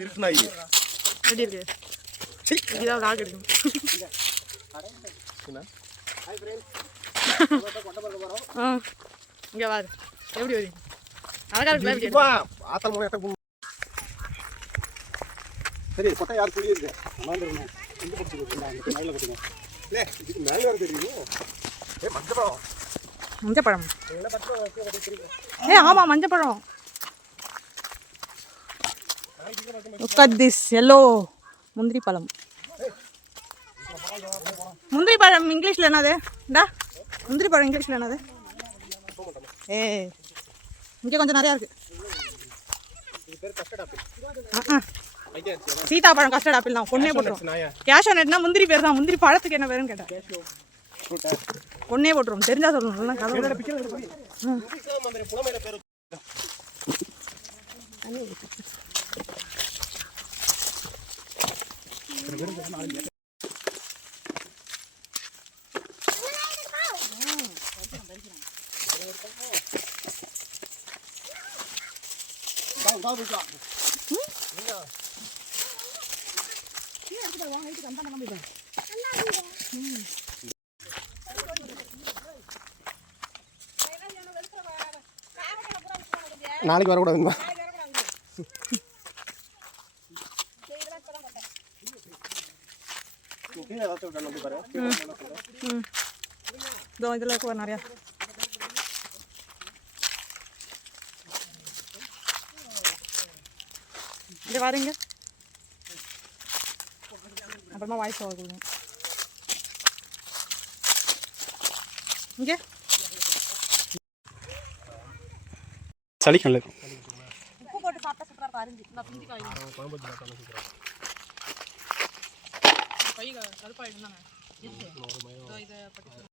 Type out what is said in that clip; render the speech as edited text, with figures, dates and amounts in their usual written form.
திருட்டுனாயி எப்படி இருக்கு? இதான் ஆள் கிடைக்கும். இங்க வாரு எப்படி வருது அழகா இருக்கு. ஆத்தல் மூணு எட்ட சரி கொட்டை யார் சொல்லியிருக்கு மஞ்சப்பழம். ஆமா மஞ்சப்பழம். Look at this yellow முந்திரி பழம். முந்திரி பழம் இங்கிலீஷ்ல என்னது? இந்தா முந்திரி பழம் இங்கிலீஷ்ல என்னது? இங்கே கொஞ்சம் நிறையா இருக்கு. சீதாப்பழம் கஸ்டர்ட் ஆப்பிள் தான். பொண்ணே போட்டுரும். கேஷ் நட்னா முந்திரி பேர் தான். முந்திரி பழத்துக்கு என்ன பேருன்னு கேட்டேன். பொண்ணே போட்டுரும். தெரிஞ்சா சொல்லணும். நாளைக்கு வரக்கூடாதுங்களா? இதில் இருக்க நிறையா இங்கே வரீங்க. அப்புறமா வாய்ஸ் ஆகுது. இங்கே சளிக்கல்ல உப்பு போட்டு சாப்பிட்டா சூப்பராக இருக்கும். அரிஞ்சு இந்த பிந்தி காய் கை கருப்பாயிடும் தானே. இதை